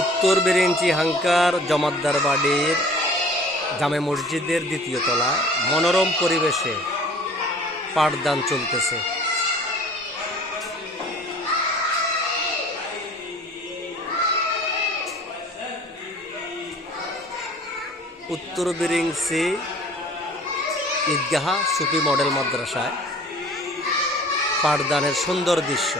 উত্তর বিরিঞ্চি হাঙ্কার জমাদ্দার বাড়ির জামে মসজিদের দ্বিতীয় তলায় মনোরম পরিবেশে পাঠদান চলতেছে। উত্তর বিরিঞ্চি ঈদগাহ সুফি মডেল মাদ্রাসায় পাঠদানের সুন্দর দৃশ্য।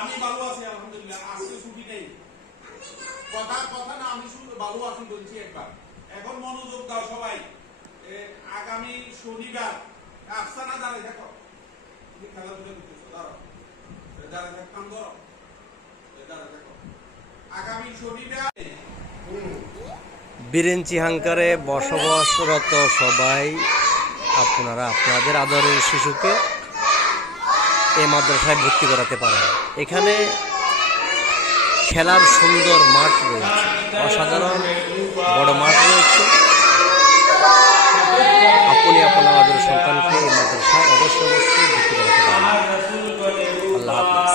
আমি ভালো আছি আলহামদুলিল্লাহ। আজকে ছুটি নেই, কথা না, আমি ভালো আছি বলছি একবার। এখন মনোযোগ দাও সবাই। আগামী শনিবার আফসানা দাঁড়ায় দেখো, তুমি খেলাধুলা করতেছো, দাঁড়াও দাঁড়ায় থাকতাম, ধরো দাঁড়ায় দেখো। আগামী শনিবার বিরিঞ্চি হাঙ্কারে বসবাসরত সবাই আপনারা আপনাদের আদরের শিশুকে এই মাদ্রাসায় ভর্তি করাতে পারেন। এখানে খেলার সুন্দর মাঠ রয়েছে, অসাধারণ বড় মাঠ রয়েছে। আপনি আপনার আদরের সন্তানকে এই মাদ্রাসায় অবশ্যই ভর্তি করাতে পারেন। আল্লাহ হাফেজ।